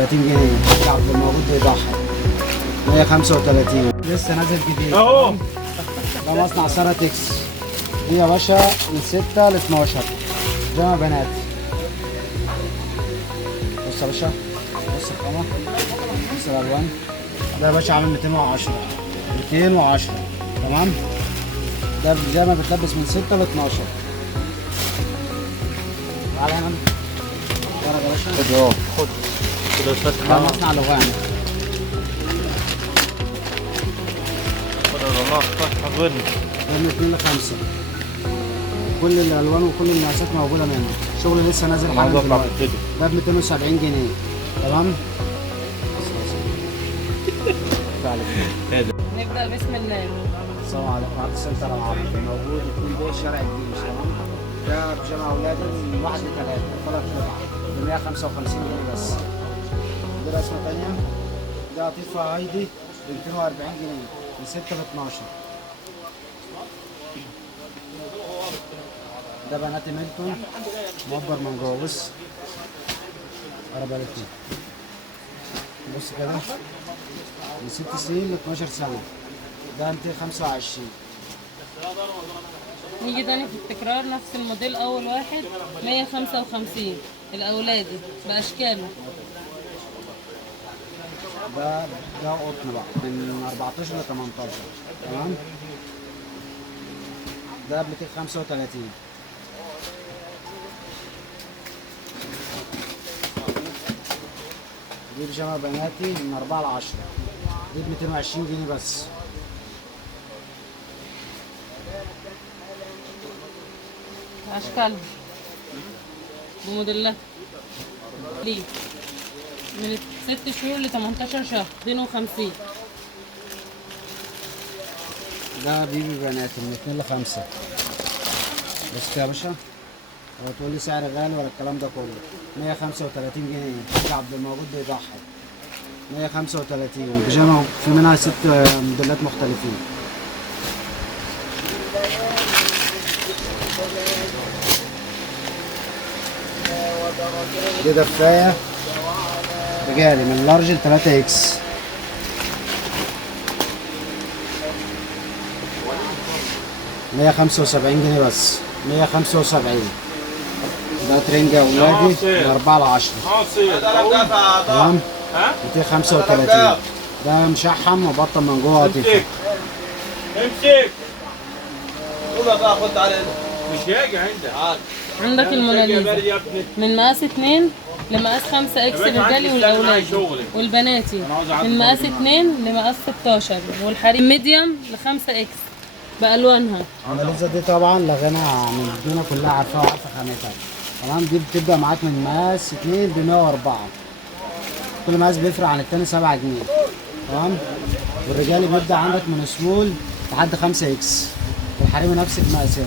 30 جنيه عبد الموجود بيضحي. 135 لسه نازل جديد اهو. ده مصنع سارة تكس دي يا باشا من 6 ل 12 جامع بنات. بص يا باشا، بص الخامة، بص الألوان. ده يا باشا عامل 210 210 تمام. ده بيجامة بتلبس من 6 ل 12. تعالى هنا اتفرج يا باشا. خد اهو، خد ده مصنع لغاني. خد والله حضرني. ده من 2 ل 5. كل الالوان وكل المقاسات موجوده منه. شغل لسه نازل حالا دلوقتي. ده ب 270 جنيه تمام. نبدأ بسم الله. السلام عليكم. عبد السنتر العربي موجود 2 بيه شارع الجيش تمام. ده بيجامع اولادي من 1 ل 3 ثلاث قطع ب 155 جنيه بس. دي رسمه ثانيه. ده قطيفه هايدي ب 240 جنيه من 6 ل 12. ده بنات ميلتون مبر من جوه. بص عربيتي بص كده من 6 سنين ل 12 سنه. ده 225. نيجي تاني في التكرار نفس الموديل أول واحد 155 الأولادي بأشكاله. ده قطن بقى من 14 ل 18 تمام. ده ب 235. دي بيجامه بناتي من 4 ل 10. دي ب 220 جنيه بس. أشكالها بموديلات ليه من 6 شهور ل 18 شهر 250. ده بيبي بناتي من 2 ل 5. بس كده يا باشا. هو تقول لي سعر غالي ولا الكلام ده كله؟ 135 جنيه. ده عبد الموجود بيضحي. 135 البيجامه في منها 6 موديلات مختلفين. دي دفايه رجالي من لارج ل 3 اكس. مية خمسة وسبعين جنيه بس. 175. ده ترنج اولادي من 4 ل 10 تمام. 235. ده مشحم وبطن من جوه قطيفه. امسك قول بقى. خد تعالى هنا. مش هاجي عندك. عندك الموناليزا من مقاس 2 لمقاس 5 اكس للرجالي والاولادي والبناتي من مقاس 2 لمقاس 16 والحريم ميديوم ل 5 اكس بالوانها. الموناليزا دي طبعا لا غنى عن الدنيا كلها عارفاها وعارفه خامتها تمام. دي بتبدا معاك من مقاس 2 ب 104. كل مقاس بيفرق عن التاني 7 جنيه تمام. والرجالي بيبدا عندك من سمول لحد 5 اكس. والحريمي نفس المقاسات.